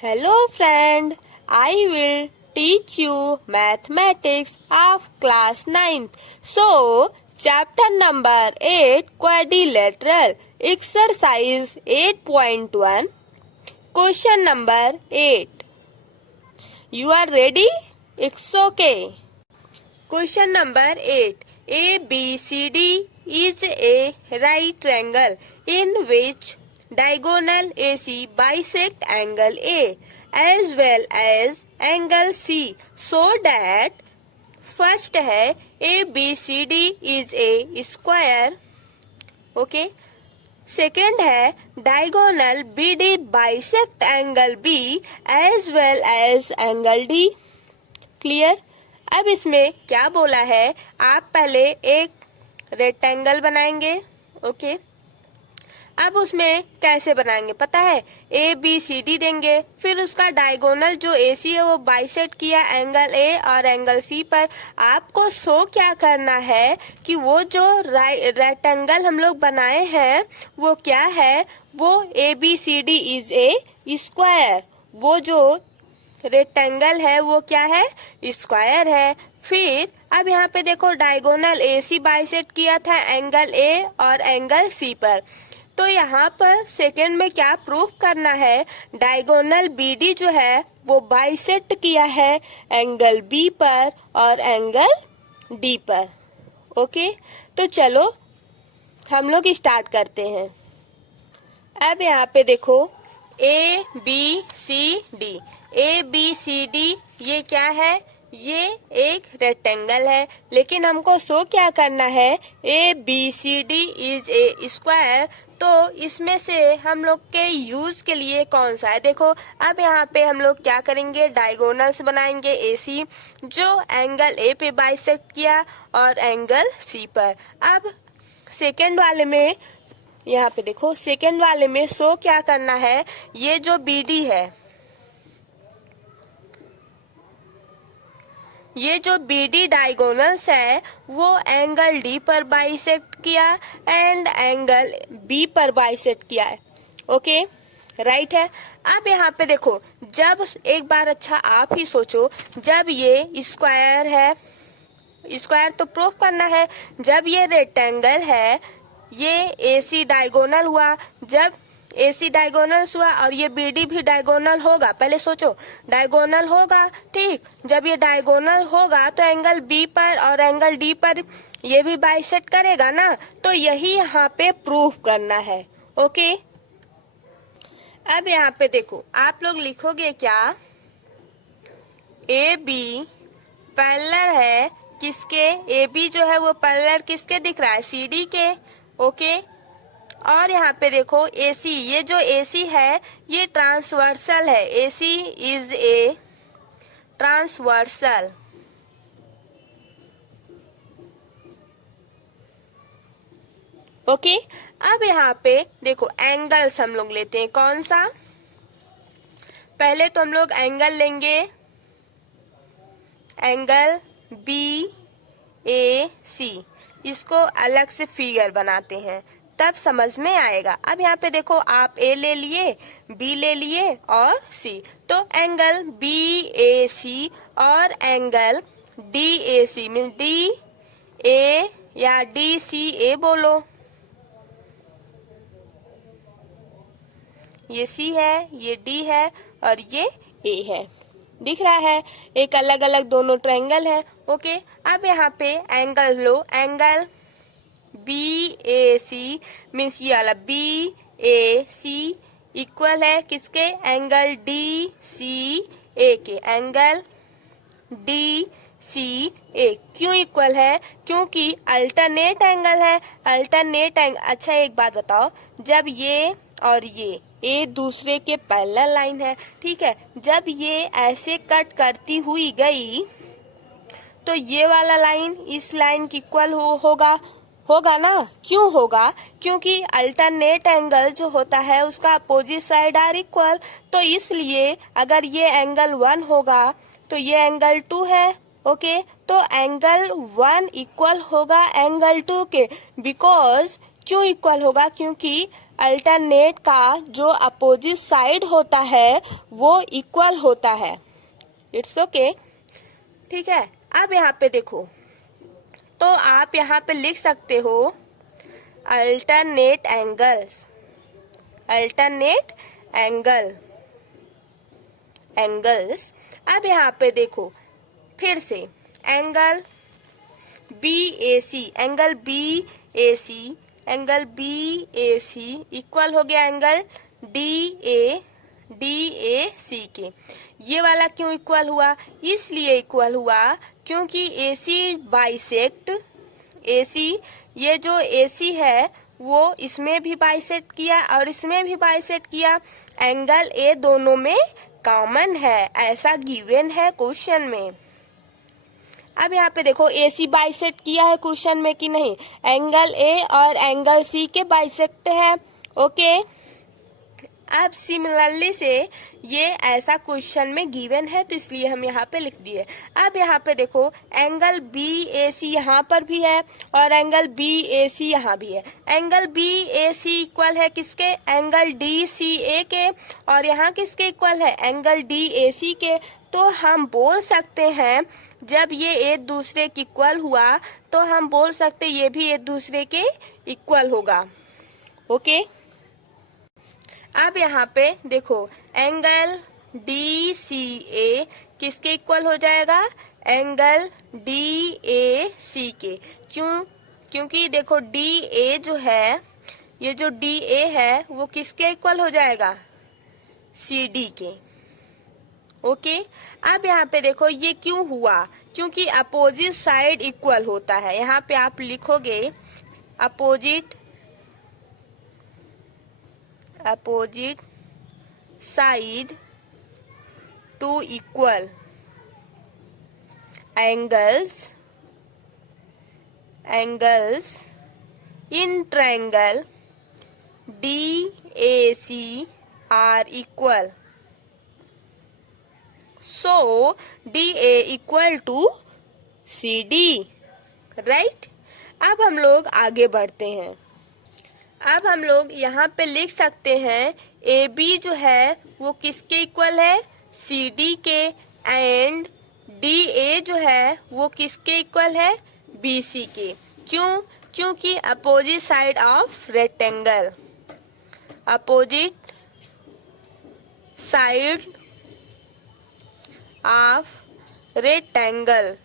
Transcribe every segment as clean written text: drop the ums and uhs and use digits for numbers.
Hello friend, I will teach you mathematics of class 9th. So, chapter number 8 quadrilateral exercise 8.1 question number 8. You are ready? It's okay. Question number 8. ABCD is a right triangle in which diagonal AC bisect angle A as well as angle C, so that first है ABCD is a square. Okay. Second है diagonal BD bisect angle B as well as angle D. Clear? अब इसमें क्या बोला है, आप पहले एक रेक्टेंगल बनाएंगे. ओके. अब उसमें कैसे बनाएंगे पता है, ABCD देंगे, फिर उसका डायगोनल जो AC है वो बाइसेक्ट किया एंगल A और एंगल C पर. आपको शो क्या करना है कि वो जो रेक्टेंगल हम लोग बनाए हैं वो क्या है, वो ABCD इज ए स्क्वायर. वो जो रेक्टेंगल है वो क्या है, स्क्वायर है. फिर अब यहाँ पे देखो डायगोनल AC बाइसेक्ट किया था एंगल A और एंगल C पर. तो यहाँ पर सेकेंड में क्या प्रूफ करना है, डायगोनल BD जो है वो बाइसेक्ट किया है एंगल B पर और एंगल D पर. ओके. तो चलो हम लोग स्टार्ट करते हैं. अब यहाँ पे देखो ABCD. ABCD ये क्या है, ये एक रेक्टेंगल है, लेकिन हमको शो क्या करना है, ABCD इज ए स्क्वायर. तो इसमें से हम लोग के यूज के लिए कौन सा है, देखो अब यहाँ पे हम लोग क्या करेंगे, डायगोनल्स बनाएंगे AC जो एंगल A पे बाइसेक्ट किया और एंगल C पर. अब सेकेंड वाले में यहाँ पे देखो, सेकेंड वाले में शो क्या करना है, ये जो BD है, ये जो BD डायगोनल्स है वो एंगल D पर बाइसेक्ट किया एंड एंगल B पर बाइसेक्ट किया है. ओके. राइट है. अब यहाँ पे देखो, जब एक बार अच्छा आप ही सोचो, जब ये स्क्वायर है, स्क्वायर तो प्रूफ करना है, जब ये रेक्टेंगल है, ये AC डायगोनल हुआ, जब AC डायगोनल हुआ और ये BD भी डायगोनल होगा. पहले सोचो, डायगोनल होगा, ठीक. जब ये डायगोनल होगा तो एंगल B पर और एंगल D पर ये भी बाइसेक्ट करेगा ना, तो यही यहाँ पे प्रूफ करना है. ओके. अब यहाँ पे देखो, आप लोग लिखोगे क्या, AB पैरेलल है किसके, AB जो है वो पैरेलल किसके दिख रहा है, CD के. ओके. और यहाँ पे देखो AC, ये जो AC है ये ट्रांसवर्सल है. AC is a transversal. Okay. अब यहाँ पे देखो एंगल्स हम लोग लेते हैं, कौन सा, पहले तो हम लोग एंगल लेंगे, एंगल BAC. इसको अलग से फिगर बनाते हैं तब समझ में आएगा. अब यहाँ पे देखो, आप A ले लिए, B ले लिए और C, तो एंगल BAC और एंगल DAC मीन DA या DCA बोलो. ये C है, ये D है और ये A है. दिख रहा है, एक अलग अलग दोनों ट्रायंगल है. ओके. अब यहाँ पे एंगल लो, एंगल BAC मीन्स ये वाला BAC इक्वल है किसके, एंगल DCA के. एंगल DCA क्यों इक्वल है, क्योंकि अल्टरनेट एंगल है. Alternate angle. अच्छा एक बात बताओ, जब ये और ये एक दूसरे के पैरेलल लाइन है, ठीक है, जब ये ऐसे कट करती हुई गई तो ये वाला लाइन इस लाइन की इक्वल होगा ना. क्यों होगा, क्योंकि अल्टरनेट एंगल जो होता है उसका अपोजिट साइड आर इक्वल. तो इसलिए अगर ये एंगल 1 होगा तो ये एंगल 2 है. ओके. तो एंगल 1 इक्वल होगा एंगल 2 के. बिकॉज क्यों इक्वल होगा, क्योंकि अल्टरनेट का जो अपोजिट साइड होता है वो इक्वल होता है। इट्स ओके, ठीक है। अब यहाँ पे देखो, तो आप यहाँ पे लिख सकते हो अल्टरनेट एंगल्स, अल्टरनेट एंगल्स। अब यहाँ पे देखो फिर से angle BAC, angle BAC equal हो गया एंगल DAC के। ये वाला क्यों इक्वल हुआ? इसलिए इक्वल हुआ क्योंकि AC बाइसेक्ट, AC ये जो AC है वो इसमें भी बाइसेक्ट किया और इसमें भी बाइसेक्ट किया। एंगल A दोनों में कॉमन है, ऐसा गिवन है क्वेश्चन में। अब यहाँ पे देखो AC बाइसेक्ट किया है क्वेश्चन में कि नहीं? एंगल A और एंगल C के बाइसेक्ट है। ओके, अब सिमिलरली से ये ऐसा क्वेश्चन में गिवन है तो इसलिए हम यहाँ पे लिख दिए। अब यहाँ पे देखो एंगल BAC यहाँ पर भी है और एंगल BAC यहाँ भी है। एंगल BAC इक्वल है किसके? एंगल DCA के। और यहाँ किसके इक्वल है? एंगल DAC के। तो हम बोल सकते हैं जब ये एक दूसरे के इक्वल हुआ तो हम बोल सकते ये भी एक दूसरे के इक्वल होगा। ओके, अब यहाँ पे देखो एंगल DCA किसके इक्वल हो जाएगा? एंगल DAC के। क्योंकि देखो DA जो है, ये जो DA है वो किसके इक्वल हो जाएगा? CD के। ओके, अब यहाँ पे देखो ये क्यों हुआ? क्योंकि अपोजिट साइड इक्वल होता है। यहाँ पे आप लिखोगे opposite side to equal angles in triangle DAC are equal. So DA equal to CD, right. अब हम लोग आगे बढ़ते हैं। अब हम लोग यहाँ पे लिख सकते हैं AB जो है वो किसके इक्वल है? CD के। एंड DA जो है वो किसके इक्वल है? BC के। क्यों? क्योंकि opposite side of rectangle, opposite side of rectangle.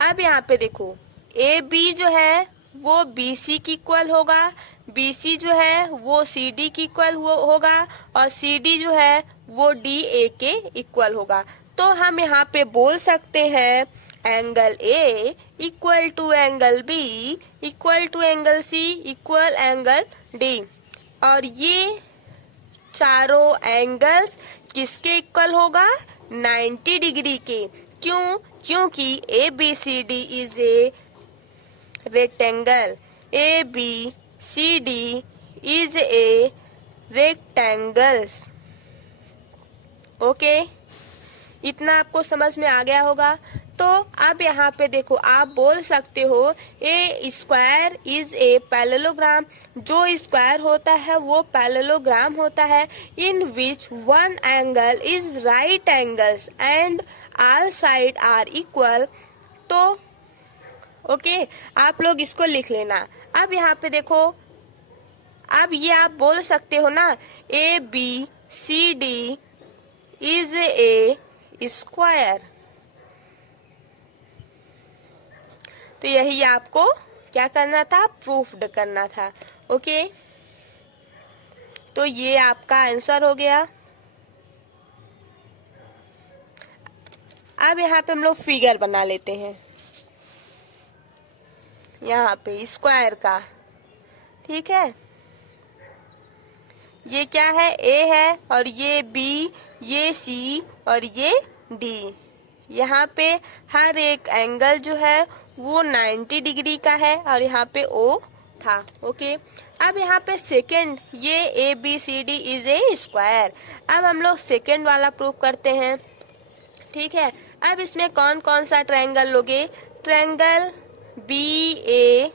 अब यहाँ पे देखो AB जो है वो BC की इक्वल होगा, BC जो है वो CD की इक्वल होगा और CD जो है वो DA के इक्वल होगा। तो हम यहाँ पे बोल सकते हैं angle A equal to angle B equal to angle C equal angle D। और ये चारों एंगल्स किसके इक्वल होगा? 90 डिग्री के। क्यों? क्योंकि ABCD is a rectangle, ABCD is a rectangles. Okay, इतना आपको समझ में आ गया होगा। तो अब यहाँ पे देखो आप बोल सकते हो a square is a parallelogram. जो स्क्वायर होता है वो पैरेललोग्राम होता है in which one angle is right angles and all side are equal. तो ओके, आप लोग इसको लिख लेना। अब यहाँ पे देखो, अब ये आप बोल सकते हो ना ABCD इज ए स्क्वायर। तो यही आपको क्या करना था? प्रूफ्ड करना था। ओके, तो ये आपका आंसर हो गया। अब यहाँ पे हम लोग फिगर बना लेते हैं। यहाँ पे स्क्वायर का, ठीक है। ये क्या है? A है और ये B, ये C और ये D। यहाँ पे हर एक एंगल जो है वो 90 डिग्री का है और यहाँ पे O था। ओके, अब यहाँ पे सेकेंड, ये ABCD इज ए स्क्वायर। अब हम लोग सेकेंड वाला प्रूव करते हैं, ठीक है। अब इसमें कौन कौन सा ट्रायंगल लोगे? Triangle BAC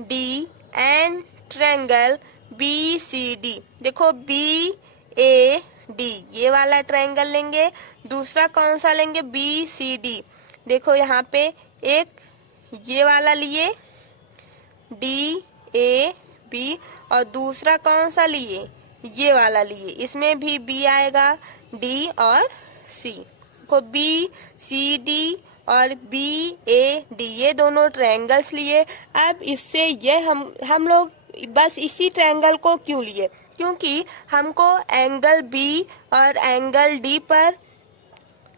D and triangle B C D. देखो बी ए डी ये वाला ट्रायंगल लेंगे, दूसरा कौन सा लेंगे, बी सी डी। देखो यहाँ पे एक ये वाला लिए डी ए बी, और दूसरा कौन सा लिए, ये वाला लिए, इसमें भी बी आएगा, डी और सी। को बी सी डी और बी ए डी ये दोनों ट्रायंगल्स लिए। अब इससे ये हम लोग बस इसी ट्रायंगल को क्यों लिए, क्योंकि हमको एंगल बी और एंगल डी पर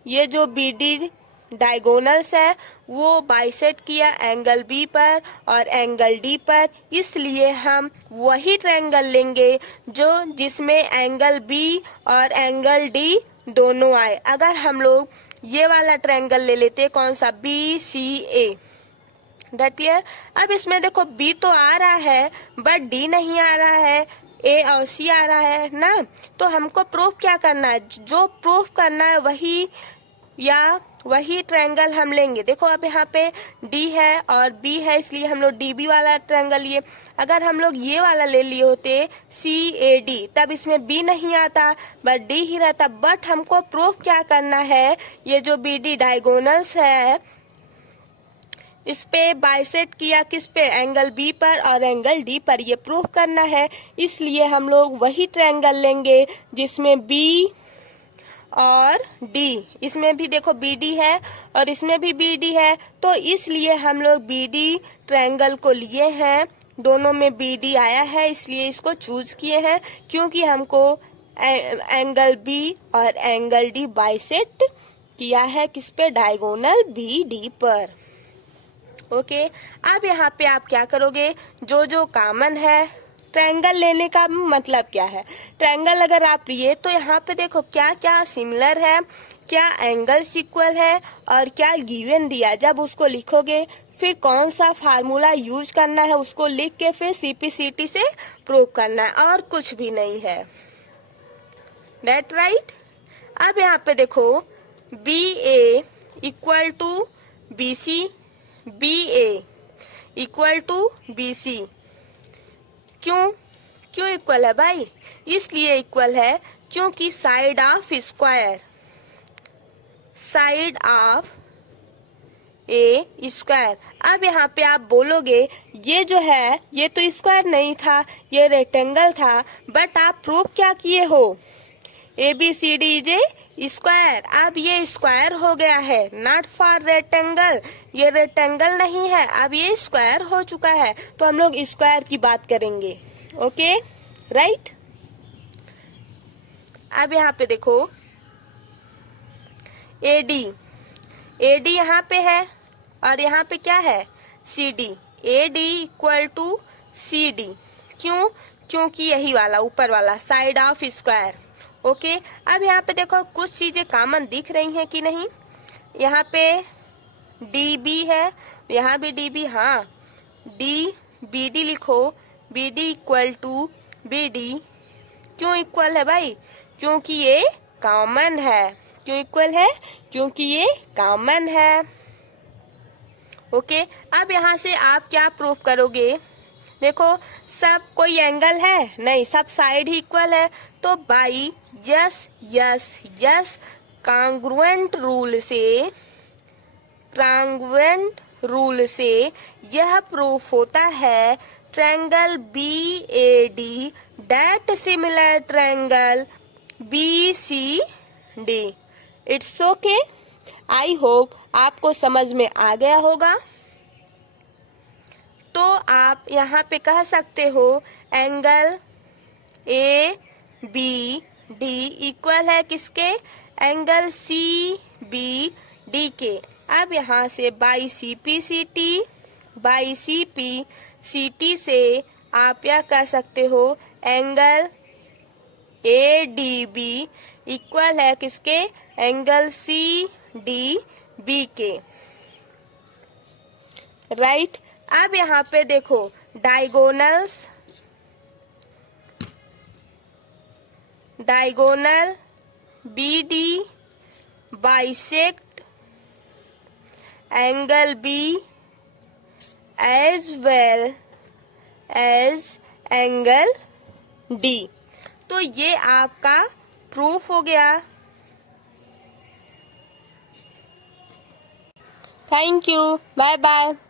ये जो बी डी डायगोनल्स है वो बाइसेक्ट किया एंगल बी पर और एंगल डी पर, इसलिए हम वही ट्रायंगल लेंगे जो जिसमें एंगल बी और एंगल डी दोनों आए। अगर हम लोग ये वाला ट्रायंगल ले लेते, कौन सा, B C A, that clear. अब इसमें देखो बी तो आ रहा है बट डी नहीं आ रहा है, ए और सी आ रहा है ना, तो हमको प्रूफ क्या करना है, जो प्रूफ करना है वही ट्रायंगल हम लेंगे। देखो अब यहाँ पे डी है और बी है, इसलिए हम लोग डी बी वाला ट्रायंगल लिए। अगर हम लोग ये वाला ले लिए होते सी ए डी, तब इसमें बी नहीं आता बट डी ही रहता। बट हमको प्रूफ क्या करना है, ये जो बी डी डायगोनल्स है इस पे बाइसेक्ट किया, किस पे, एंगल बी पर और एंगल डी पर, ये प्रूफ करना है। इसलिए हम लोग वही ट्रायंगल लेंगे जिसमें बी और डी, इसमें भी देखो बी डी है और इसमें भी बी डी है, तो इसलिए हम लोग बी डी ट्रायंगल को लिए हैं। दोनों में बी डी आया है इसलिए इसको चूज किए हैं, क्योंकि हमको एंगल बी और एंगल डी बाइसेक्ट किया है किस पे, डायगोनल बी डी पर। ओके अब यहाँ पे आप क्या करोगे, जो जो कॉमन है, ट्रायंगल लेने का मतलब क्या है, ट्रायंगल अगर आप लिए तो यहाँ पे देखो क्या क्या सिमिलर है, क्या एंगल्स इक्वल है और क्या गिवन दिया। जब उसको लिखोगे फिर कौन सा फार्मूला यूज करना है उसको लिख के फिर सीपीसीटी से प्रूव करना है, और कुछ भी नहीं है, दैट राइट। अब यहाँ पे देखो B A equal to B C, B A equal to B C, क्यों इक्वल है भाई, इसलिए इक्वल है क्योंकि साइड ऑफ ए स्क्वायर। अब यहाँ पे आप बोलोगे ये जो है ये तो स्क्वायर नहीं था, ये रेक्टेंगल था, बट आप प्रूव क्या किए हो, A B C D is a square. अब ये स्क्वायर हो गया है, नॉट फॉर रेक्टेंगल, ये रेक्टेंगल नहीं है, अब ये स्क्वायर हो चुका है, तो हम लोग स्क्वायर की बात करेंगे। Okay right. अब यहाँ पे देखो ए डी यहाँ पे है और यहाँ पे क्या है, C D, A D equal to C D, क्योंकि यही वाला ऊपर वाला साइड ऑफ स्क्वायर। ओके अब यहाँ पे देखो कुछ चीजें कॉमन दिख रही हैं कि नहीं, यहाँ पे डी बी है, यहाँ भी डी बी, हाँ डी बी डी लिखो, B D equal to B D, क्यों इक्वल है भाई, क्योंकि ये कॉमन है, क्यों इक्वल है, क्योंकि ये कॉमन है। ओके अब यहाँ से आप क्या प्रूफ करोगे, देखो सब कोई एंगल है नहीं, सब साइड ही इक्वल है, तो बाई यस कांग्रुएंट रूल से यह प्रूफ होता है triangle B A D that similar triangle B C D. It's okay, I hope आपको समझ में आ गया होगा। तो आप यहाँ पे कह सकते हो angle A B D equal है किसके, एंगल सी बी डी के। अब यहाँ से by C P C T से आप यह कह सकते हो angle A D B equal है किसके, एंगल सी डी बी के, राइट। अब यहाँ पे देखो diagonal B D bisect angle B as well as angle D. तो ये आपका प्रूफ हो गया। Thank you, bye bye.